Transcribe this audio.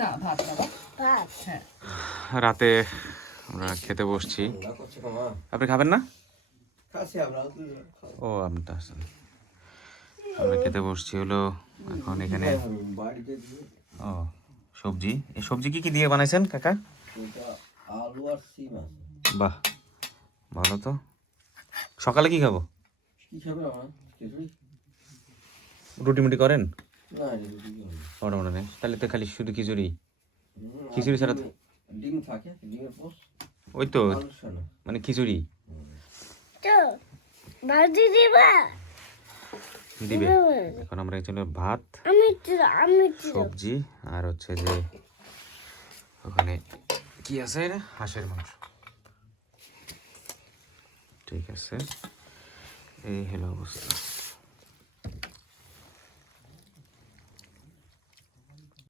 না ভাত খাবা। ভাত? হ্যাঁ। রাতে আমরা খেতে বসছি। আপনি খাবেন না। ও আপনি তো আসেন আমরা খেতে বসছি হলো এখন এখানে। ও সবজি? এই সবজি কি কি দিয়ে বানাইছেন কাকা? আলু আর সিম বাহ ভালো তো। সকালে কি খাব? কি খাবে রুটি মুটি করেন? হবে? ওটা নেই। তাহলে তো খালি শুধু খিচুড়ি। খিচুড়ি ছাড়া ডিম- থাকে ডিমের পোস ওই তো। মানে খিচুড়ি। তো ভাজি দিবা? দিবে। এখন আমরা এই জন্য ভাত আমি আমি সবজি আর হচ্ছে যে ওখানে কি আছে এটা? হাঁসের মাংস। ঠিক আছে। এই হলো অবস্থা।